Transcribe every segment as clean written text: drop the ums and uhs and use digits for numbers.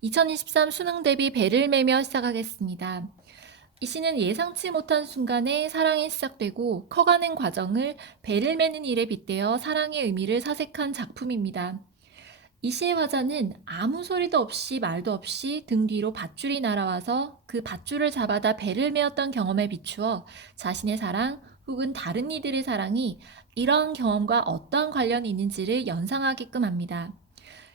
2023 수능 대비 배를 매며 시작하겠습니다. 이 시는 예상치 못한 순간에 사랑이 시작되고 커가는 과정을 배를 매는 일에 빗대어 사랑의 의미를 사색한 작품입니다. 이 시의 화자는 아무 소리도 없이 말도 없이 등 뒤로 밧줄이 날아와서 그 밧줄을 잡아다 배를 메었던 경험에 비추어 자신의 사랑 혹은 다른 이들의 사랑이 이러한 경험과 어떠한 관련이 있는지를 연상하게끔 합니다.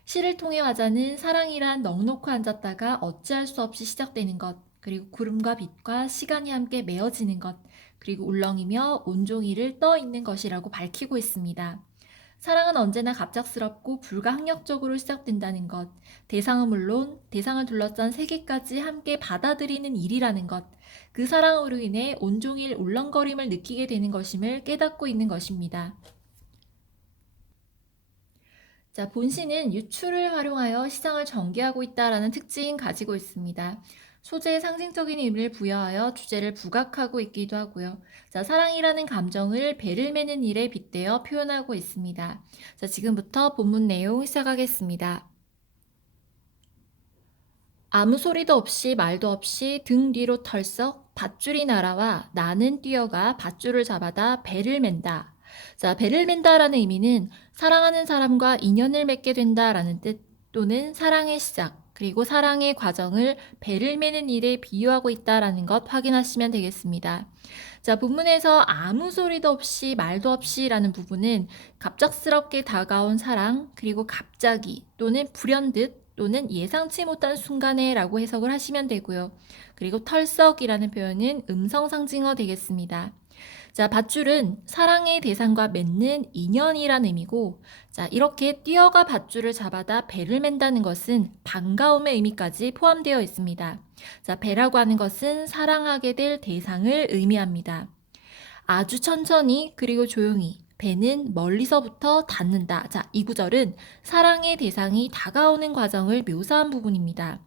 시를 통해 화자는 사랑이란 넋놓고 앉았다가 어찌할 수 없이 시작되는 것, 그리고 구름과 빛과 시간이 함께 메어지는 것, 그리고 울렁이며 온종일을 떠 있는 것이라고 밝히고 있습니다. 사랑은 언제나 갑작스럽고 불가항력적으로 시작된다는 것, 대상은 물론 대상을 둘러싼 세계까지 함께 받아들이는 일이라는 것, 그 사랑으로 인해 온종일 울렁거림을 느끼게 되는 것임을 깨닫고 있는 것입니다. 자, 본시는 유추를 활용하여 시장을 전개하고 있다라는 특징 가지고 있습니다. 소재의 상징적인 의미를 부여하여 주제를 부각하고 있기도 하고요. 자, 사랑이라는 감정을 배를 매는 일에 빗대어 표현하고 있습니다. 자, 지금부터 본문 내용 시작하겠습니다. 아무 소리도 없이 말도 없이 등 뒤로 털썩 밧줄이 날아와 나는 뛰어가 밧줄을 잡아다 배를 맨다. 자, 배를 맨다라는 의미는 사랑하는 사람과 인연을 맺게 된다라는 뜻 또는 사랑의 시작 그리고 사랑의 과정을 배를 매는 일에 비유하고 있다라는 것 확인하시면 되겠습니다. 자, 본문에서 아무 소리도 없이 말도 없이라는 부분은 갑작스럽게 다가온 사랑 그리고 갑자기 또는 불현듯 또는 예상치 못한 순간에 라고 해석을 하시면 되고요. 그리고 털썩이라는 표현은 음성 상징어 되겠습니다. 자, 밧줄은 사랑의 대상과 맺는 인연이란 의미고, 자, 이렇게 뛰어가 밧줄을 잡아다 배를 맨다는 것은 반가움의 의미까지 포함되어 있습니다. 자, 배라고 하는 것은 사랑하게 될 대상을 의미합니다. 아주 천천히 그리고 조용히 배는 멀리서부터 닿는다. 자, 이 구절은 사랑의 대상이 다가오는 과정을 묘사한 부분입니다.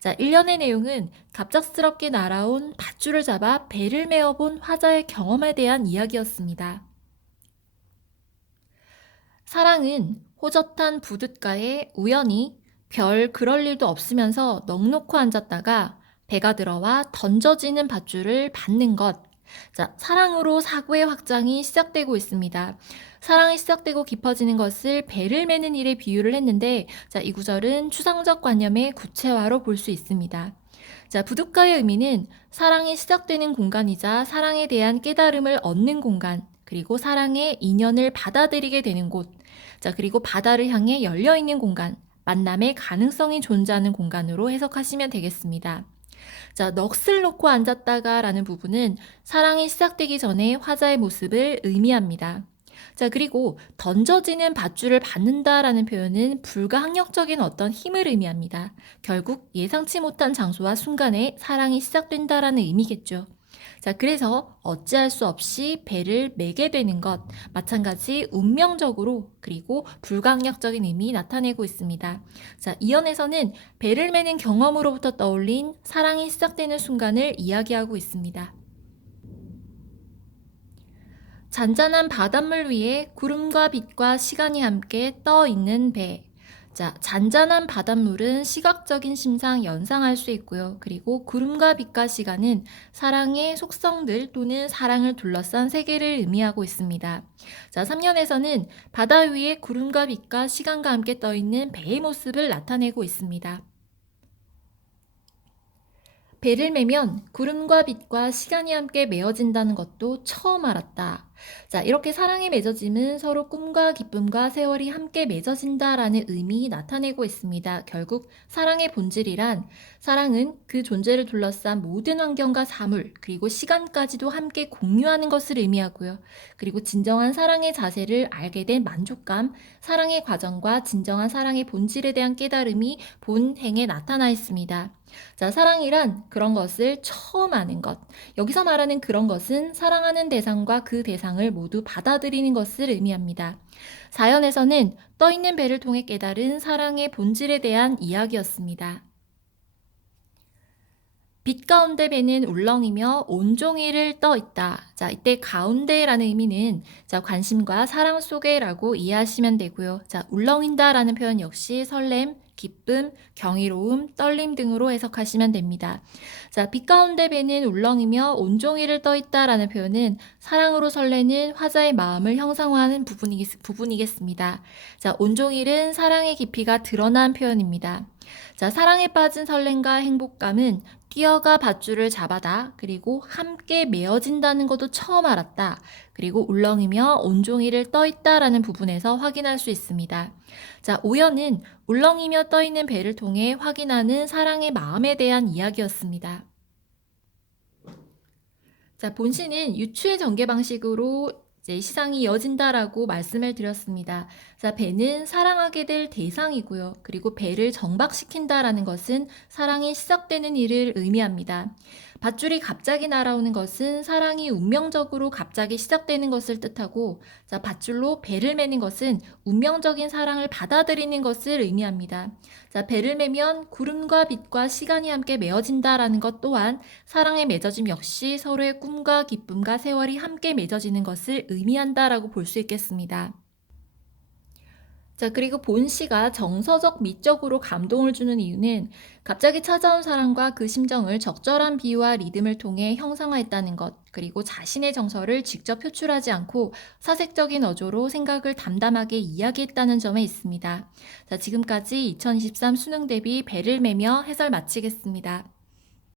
자, 일련의 내용은 갑작스럽게 날아온 밧줄을 잡아 배를 메어본 화자의 경험에 대한 이야기였습니다. 사랑은 호젓한 부둣가에 우연히 별 그럴 일도 없으면서 넋놓고 앉았다가 배가 들어와 던져지는 밧줄을 받는 것. 자, 사랑으로 사고의 확장이 시작되고 있습니다. 사랑이 시작되고 깊어지는 것을 배를 매는 일에 비유를 했는데, 자, 이 구절은 추상적 관념의 구체화로 볼 수 있습니다. 자, 부둣가의 의미는 사랑이 시작되는 공간이자 사랑에 대한 깨달음을 얻는 공간, 그리고 사랑의 인연을 받아들이게 되는 곳, 자, 그리고 바다를 향해 열려있는 공간, 만남의 가능성이 존재하는 공간으로 해석하시면 되겠습니다. 자, 넋을 놓고 앉았다가 라는 부분은 사랑이 시작되기 전에 화자의 모습을 의미합니다. 자, 그리고 던져지는 밧줄을 받는다라는 표현은 불가항력적인 어떤 힘을 의미합니다. 결국 예상치 못한 장소와 순간에 사랑이 시작된다라는 의미겠죠. 자, 그래서 어찌할 수 없이 배를 매게 되는 것, 마찬가지 운명적으로 그리고 불가항력적인 의미 나타내고 있습니다. 자, 이연에서는 배를 매는 경험으로부터 떠올린 사랑이 시작되는 순간을 이야기하고 있습니다. 잔잔한 바닷물 위에 구름과 빛과 시간이 함께 떠 있는 배. 자, 잔잔한 바닷물은 시각적인 심상 연상할 수 있고요. 그리고 구름과 빛과 시간은 사랑의 속성들 또는 사랑을 둘러싼 세계를 의미하고 있습니다. 자, 3년에서는 바다 위에 구름과 빛과 시간과 함께 떠 있는 배의 모습을 나타내고 있습니다. 배를 매면 구름과 빛과 시간이 함께 메어진다는 것도 처음 알았다. 자, 이렇게 사랑에 맺어짐은 서로 꿈과 기쁨과 세월이 함께 맺어진다라는 의미 나타내고 있습니다. 결국 사랑의 본질이란 사랑은 그 존재를 둘러싼 모든 환경과 사물, 그리고 시간까지도 함께 공유하는 것을 의미하고요. 그리고 진정한 사랑의 자세를 알게 된 만족감, 사랑의 과정과 진정한 사랑의 본질에 대한 깨달음이 본행에 나타나 있습니다. 자, 사랑이란 그런 것을 처음 아는 것. 여기서 말하는 그런 것은 사랑하는 대상과 그 대상을 모두 받아들이는 것을 의미합니다. 사연에서는 떠있는 배를 통해 깨달은 사랑의 본질에 대한 이야기였습니다. 빛 가운데 배는 울렁이며 온종일을 떠 있다. 자, 이때 가운데라는 의미는 자, 관심과 사랑 속에라고 이해하시면 되고요. 자, 울렁인다라는 표현 역시 설렘, 기쁨, 경이로움, 떨림 등으로 해석하시면 됩니다. 자, 빛 가운데 배는 울렁이며 온종일을 떠 있다라는 표현은 사랑으로 설레는 화자의 마음을 형상화하는 부분이겠습니다. 자, 온종일은 사랑의 깊이가 드러난 표현입니다. 자, 사랑에 빠진 설렘과 행복감은 뛰어가 밧줄을 잡아다. 그리고 함께 메어진다는 것도 처음 알았다. 그리고 울렁이며 온종일을 떠 있다라는 부분에서 확인할 수 있습니다. 자, 오연은 울렁이며 떠 있는 배를 통해 확인하는 사랑의 마음에 대한 이야기였습니다. 자, 본시는 유추의 전개 방식으로 이제 시상이 이어진다라고 말씀을 드렸습니다. 자, 배는 사랑하게 될 대상이고요. 그리고 배를 정박시킨다라는 것은 사랑이 시작되는 일을 의미합니다. 밧줄이 갑자기 날아오는 것은 사랑이 운명적으로 갑자기 시작되는 것을 뜻하고, 자, 밧줄로 배를 매는 것은 운명적인 사랑을 받아들이는 것을 의미합니다. 자, 배를 매면 구름과 빛과 시간이 함께 메어진다라는 것 또한 사랑의 맺어짐 역시 서로의 꿈과 기쁨과 세월이 함께 맺어지는 것을 의미한다라고 볼 수 있겠습니다. 자, 그리고 본시가 정서적 미적으로 감동을 주는 이유는 갑자기 찾아온 사랑과 그 심정을 적절한 비유와 리듬을 통해 형상화했다는 것, 그리고 자신의 정서를 직접 표출하지 않고 사색적인 어조로 생각을 담담하게 이야기했다는 점에 있습니다. 자, 지금까지 2023 수능 대비 배를 매며 해설 마치겠습니다.